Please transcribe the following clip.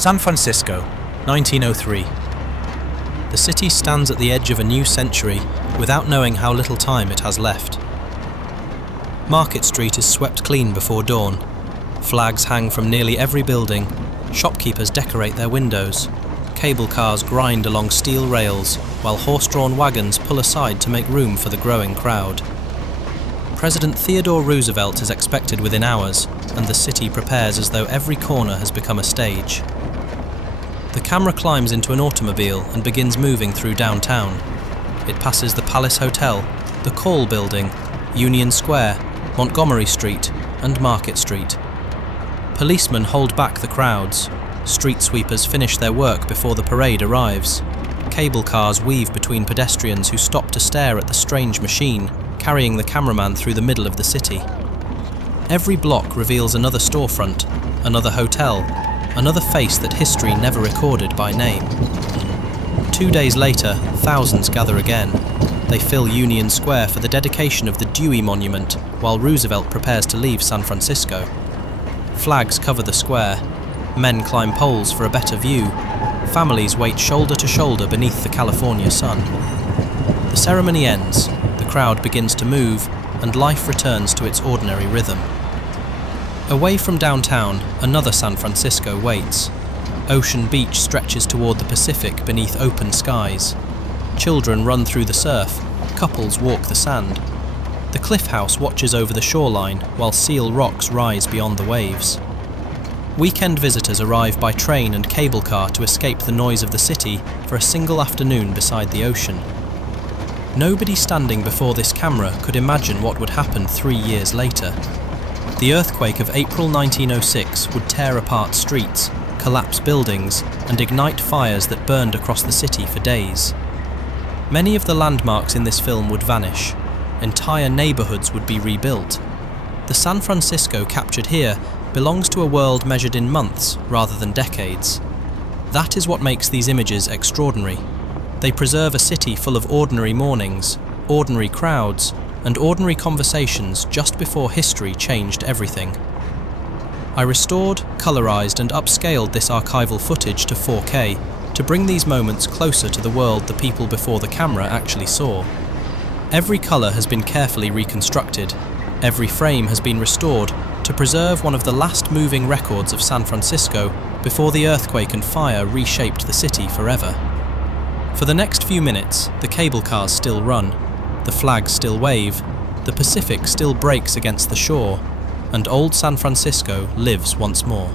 San Francisco, 1903. The city stands at the edge of a new century without knowing how little time it has left. Market Street is swept clean before dawn. Flags hang from nearly every building, shopkeepers decorate their windows, cable cars grind along steel rails, while horse-drawn wagons pull aside to make room for the growing crowd. President Theodore Roosevelt is expected within hours, and the city prepares as though every corner has become a stage. The camera climbs into an automobile and begins moving through downtown. It passes the Palace Hotel, the Call Building, Union Square, Montgomery Street, and Market Street. Policemen hold back the crowds. Street sweepers finish their work before the parade arrives. Cable cars weave between pedestrians who stop to stare at the strange machine, carrying the cameraman through the middle of the city. Every block reveals another storefront, another hotel, another face that history never recorded by name. 2 days later, thousands gather again. They fill Union Square for the dedication of the Dewey Monument, while Roosevelt prepares to leave San Francisco. Flags cover the square. Men climb poles for a better view. Families wait shoulder to shoulder beneath the California sun. The ceremony ends, the crowd begins to move, and life returns to its ordinary rhythm. Away from downtown, another San Francisco waits. Ocean Beach stretches toward the Pacific beneath open skies. Children run through the surf, couples walk the sand. The cliff house watches over the shoreline while seal rocks rise beyond the waves. Weekend visitors arrive by train and cable car to escape the noise of the city for a single afternoon beside the ocean. Nobody standing before this camera could imagine what would happen 3 years later. The earthquake of April 1906 would tear apart streets, collapse buildings, and ignite fires that burned across the city for days. Many of the landmarks in this film would vanish. Entire neighborhoods would be rebuilt. The San Francisco captured here belongs to a world measured in months rather than decades. That is what makes these images extraordinary. They preserve a city full of ordinary mornings, ordinary crowds, and ordinary conversations just before history changed everything. I restored, colorized, and upscaled this archival footage to 4K to bring these moments closer to the world the people before the camera actually saw. Every color has been carefully reconstructed. Every frame has been restored to preserve one of the last moving records of San Francisco before the earthquake and fire reshaped the city forever. For the next few minutes, the cable cars still run, the flags still wave, the Pacific still breaks against the shore, and old San Francisco lives once more.